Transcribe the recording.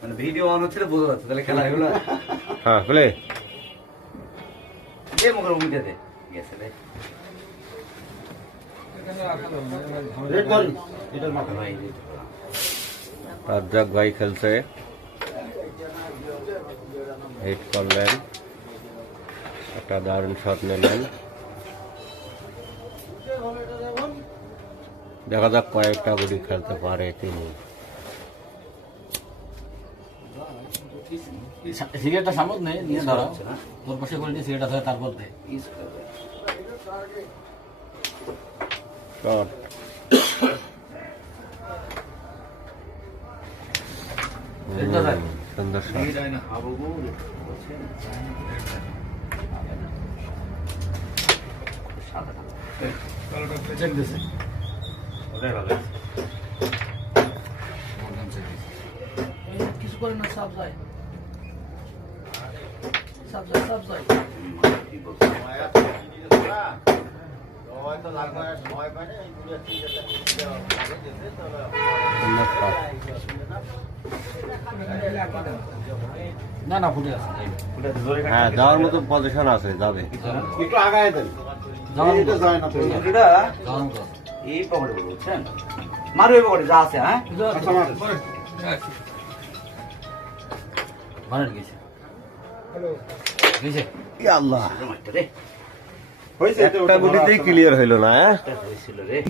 মানে video on হচ্ছে বোঝা যাচ্ছে তাহলে খেলা হলো হ্যাঁ বলে এ মগর উমিতে দে গেছে রে রেড করি এটার মাথা ভাই রাজ্জাক ভাই খেলছে, হিট করলেন, একটা দারুণ শট নিলেন। দেখা যাক কয়েকটা গুলি খেলতে পারে তিনি। সিগারেটটা সামত নেই নিয়ে ধরা তোর পাশে করে দিয়ে সিগারেটটা ধরে তারপর দে শট সুন্দর শট। চেক দিছে কিছু করে না সাপ যায় সাপ যায় না না ফুটে আছে হ্যাঁ যাওয়ার মতো পজিশন আছে, যাবে। একটু আগায় দেন এটা যায় না তো এটা এই পকেটে বলবো বুঝছেন মারো এই পকেটে যা আছে হ্যাঁ আচ্ছা মার ভালো গেছে গেছে আল্লাহ, মারতে রে হইছে একটা গুলিতেই ক্লিয়ার হইলো না। হয়েছিল রে